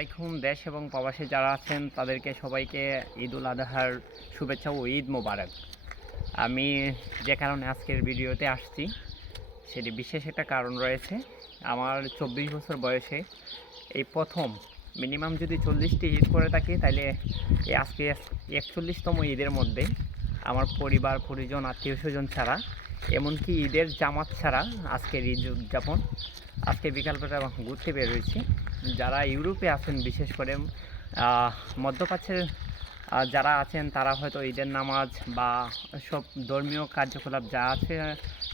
আলাইকুম। দেশ এবং প্রবাসী যারা আছেন তাদেরকে সবাইকে ঈদ উল আজহার শুভেচ্ছা ও ঈদ মোবারক। আমি যে কারণে আজকের ভিডিওতে আসছি সেটি বিশেষ একটা কারণ রয়েছে। আমার 24 বছর বয়সে এই প্রথম মিনিমাম যদি 40টি ঈদ করে থাকি, তাহলে এই আজকে 41তম ঈদের মধ্যে আমার পরিবার পরিজন আত্মীয় স্বজন ছাড়া, এমনকি ঈদের জামাত ছাড়া আজকের ঈদ উদযাপন। আজকে বিকালবেলা ঘুরতে বের হয়েছি। যারা ইউরোপে আছেন, বিশেষ করে মধ্যপ্রাচ্যের যারা আছেন, তারা হয়তো ঈদের নামাজ বা সব ধর্মীয় কার্যকলাপ যা আছে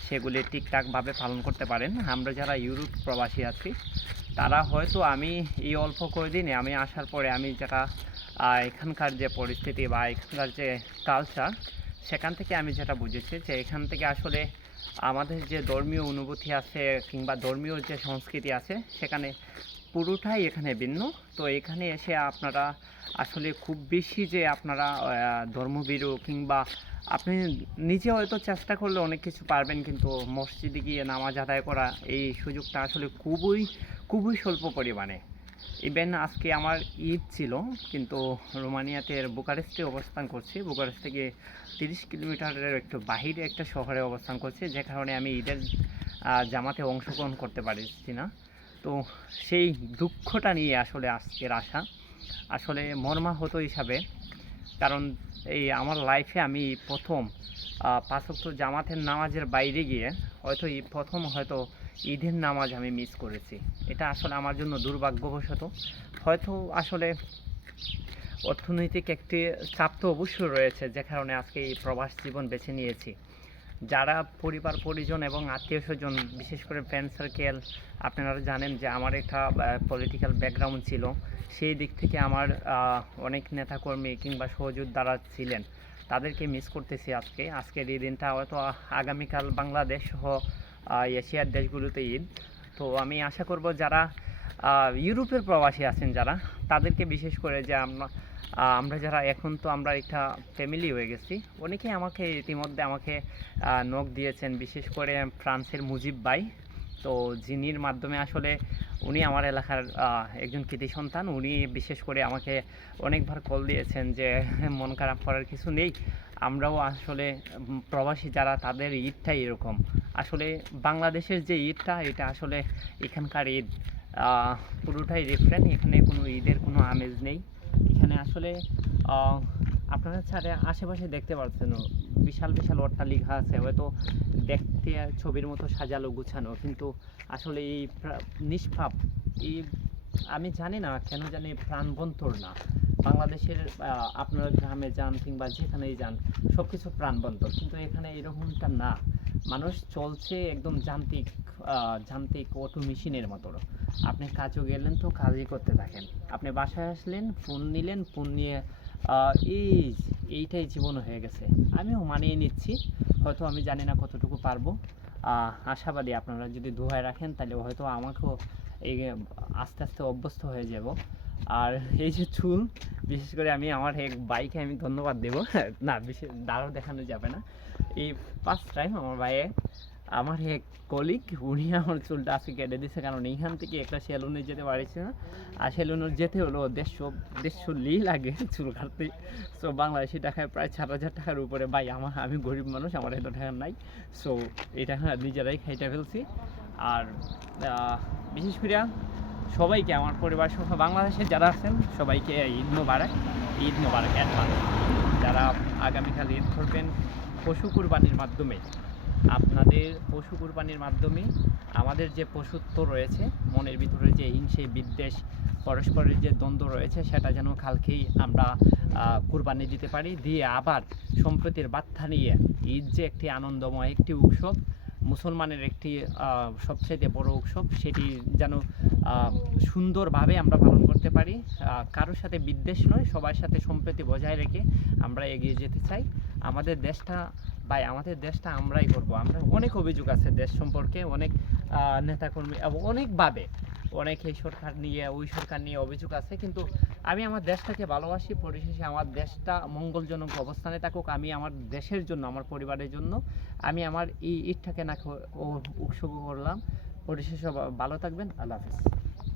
সেগুলি ঠিকঠাকভাবে পালন করতে পারেন। আমরা যারা ইউরোপ প্রবাসী আছি তারা হয়তো, আমি এই অল্প কয়েকদিনে আমি আসার পরে আমি যেটা এখানকার যে পরিস্থিতি বা এখানকার যে কালচার, সেখান থেকে আমি যেটা বুঝেছি যে এখান থেকে আসলে আমাদের যে ধর্মীয় অনুভূতি আছে কিংবা ধর্মীয় যে সংস্কৃতি আছে সেখানে পুরোটাই এখানে ভিন্ন। তো এখানে এসে আপনারা আসলে খুব বেশি যে আপনারা ধর্মভীরু কিংবা আপনি নিজে হয়তো চেষ্টা করলে অনেক কিছু পারবেন, কিন্তু মসজিদে গিয়ে নামাজ আদায় করা এই সুযোগটা আসলে খুবই খুবই স্বল্প পরিমাণে। ইভেন আজকে আমার ঈদ ছিল, কিন্তু রোমানিয়াতে বুকারেস্টে অবস্থান করছি। বুকারেস্ট থেকে 30 কিলোমিটারের একটু বাহিরে একটা শহরে অবস্থান করছি, যে কারণে আমি ঈদের জামাতে অংশগ্রহণ করতে পারছি না। তো সেই দুঃখটা নিয়ে আসলে আজকের আসা, আসলে মর্মাহত হিসাবে। কারণ এই আমার লাইফে আমি প্রথম 5 ওয়াক্ত জামাতের নামাজের বাইরে গিয়ে হয়তো এই প্রথম হয়তো ঈদের নামাজ আমি মিস করেছি। এটা আসলে আমার জন্য দুর্ভাগ্যবশত। হয়তো আসলে অর্থনৈতিক একটি চাপ তো অবশ্যই রয়েছে, যে কারণে আজকে এই প্রবাস জীবন বেছে নিয়েছি। যারা পরিবার পরিজন এবং আত্মীয় স্বজন, বিশেষ করে ফ্রেন্ড সার্কেল, আপনারা জানেন যে আমার একটা পলিটিক্যাল ব্যাকগ্রাউন্ড ছিল। সেই দিক থেকে আমার অনেক নেতাকর্মী কিংবা সহযোদ্ধারা ছিলেন, তাদেরকে মিস করতেছি আজকের এই দিনটা। হয়তো আগামীকাল বাংলাদেশ সহ এশিয়ার দেশগুলোতে ঈদ। তো আমি আশা করব যারা ইউরোপের প্রবাসী আছেন যারা, তাদেরকে বিশেষ করে যে আমরা যারা এখন তো আমরা একটা ফ্যামিলি হয়ে গেছি, অনেকেই আমাকে ইতিমধ্যে আমাকে নক দিয়েছেন, বিশেষ করে ফ্রান্সের মুজিব ভাই। তো যিনির মাধ্যমে আসলে উনি আমার এলাকার একজন কৃতি সন্তান, উনি বিশেষ করে আমাকে অনেকবার কল দিয়েছেন যে মন খারাপ করার কিছু নেই, আমরাও আসলে প্রবাসী যারা, তাদের ঈদটাই এরকম। আসলে বাংলাদেশের যে ঈদটা, এটা আসলে এখানকার ঈদ পুরোটাই ডিফারেন্ট। এখানে কোনো ঈদের কোনো আমেজ নেই। এখানে আসলে আপনারা ছাড়ে আশেপাশে দেখতে পাচ্ছেন বিশাল বিশাল অট্টালিকা আছে, হয়তো দেখতে ছবির মতো সাজালো গুছানো, কিন্তু আসলে এই নিষ্পাপ এই, আমি জানি না কেন জানি প্রাণবন্তর না। বাংলাদেশের আপনারা গ্রামে যান কিংবা যেখানেই যান, সব কিছু প্রাণবন্তর, কিন্তু এখানে এরকমটা না। মানুষ চলছে একদম যান্ত্রিক অটো মেশিনের মতো। আপনি কাজও গেলেন তো কাজই করতে থাকেন, আপনি বাসায় আসলেন, ফোন নিলেন, ফোন নিয়ে এইটাই জীবন হয়ে গেছে। আমিও মানিয়ে নিচ্ছি, হয়তো আমি জানি না কতটুকু পারবো। আশাবাদী আপনারা যদি দোহায় রাখেন তাহলে হয়তো আমাকেও এই আস্তে আস্তে অভ্যস্ত হয়ে যাব। আর এই যে চুল, বিশেষ করে আমি আমার এক বাইকে আমি ধন্যবাদ দেবো না, বিশেষ দাঁড়ও দেখানো যাবে না। এই ফার্স্ট টাইম আমার ভাইয়ে, আমার এক কলিগ, উনি আমার চুলটা আজকে কেটে দিচ্ছে, কারণ এইখান থেকে একটা সেলুনে যেতে পারছি না, আর সেলুনে যেতে হলো 150 লি লাগে চুল কাটতে। সো বাংলাদেশি টাকায় প্রায় 4,000 টাকার উপরে। ভাই আমি গরিব মানুষ, আমার এত টাকা নাই। সো এটা নিজেরাই খাইতে ফেলছি। আর বিশেষ করে সবাইকে, আমার পরিবার সহ বাংলাদেশে যারা আছেন সবাইকে ঈদ মোবারক অ্যাডভান্স। যারা আগামীকাল ঈদ করবেন, পশু কুরবানির মাধ্যমে, আপনাদের পশু কুরবানির মাধ্যমে আমাদের যে পশুত্ব রয়েছে, মনের ভিতরে যে হিংসে বিদ্বেষ, পরস্পরের যে দ্বন্দ্ব রয়েছে, সেটা যেন কালকেই আমরা কুরবানি দিতে পারি, দিয়ে আবার সম্প্রীতির বার্তা নিয়ে ঈদ যে একটি আনন্দময় একটি উৎসব, মুসলমানের একটি সবচেয়ে বড় উৎসব, সেটি যেন সুন্দরভাবে আমরা পালন করতে পারি। কারোর সাথে বিদ্বেষ নয়, সবার সাথে সম্প্রীতি বজায় রেখে আমরা এগিয়ে যেতে চাই। আমাদের দেশটা আমরাই করব। আমরা অনেক অভিযোগ আছে দেশ সম্পর্কে, অনেক নেতাকর্মী অনেকভাবে অনেক এই সরকার নিয়ে ওই সরকার নিয়ে অভিযোগ আছে, কিন্তু আমি আমার দেশটাকে ভালোবাসি। পরিশেষে আমার দেশটা মঙ্গলজনক অবস্থানে থাকুক, আমি আমার দেশের জন্য, আমার পরিবারের জন্য আমি আমার এই ঈদটাকে না উৎসর্গ করলাম। পরিশেষে ভালো থাকবেন। আল্লাহ হাফিজ।